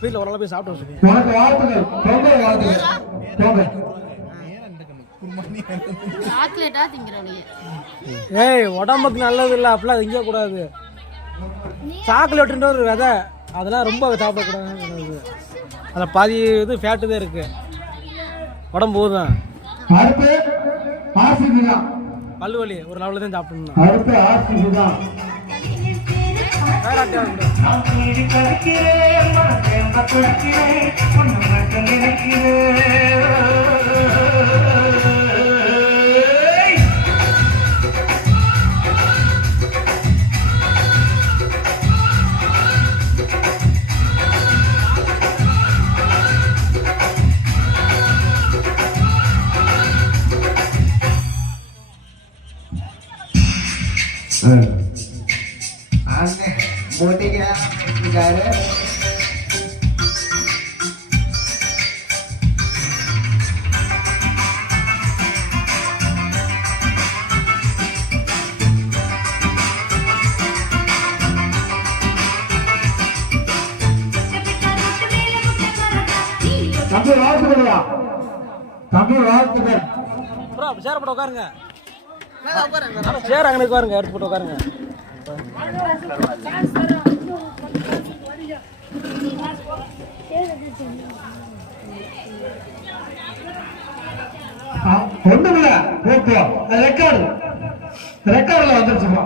வீட்டில் ஒரு நாள் போய் சாப்பிட்டு உனக்கு வாழ்த்துக்கள் ஏய் உடம்புக்கு நல்லது இல்லை அப்படிலாம் திங்க கூடாது. சாக்லேட்டுன்ற ஒரு விதை அதெல்லாம் ரொம்ப சாப்பிடக்கூடாது. அதில் பாதி இது ஃபேட்டு தான் இருக்கு. உடம்பு போதும். பல்லு வலி ஒரு லெவலில் தான் சாப்பிடணும். मोटे क्या जा रहे தம்பி வாழ்த்துக்களையா தம்பி வாழ்த்துக்கள் ப்ரோ சேர் போட்டு உட்காருங்க. சேர் அங்கே உட்காருங்க. எடுத்து போட்டு உட்காருங்க. ஒண்ணுமில்ல ரெக்கார்டுல வந்துருச்சுமா.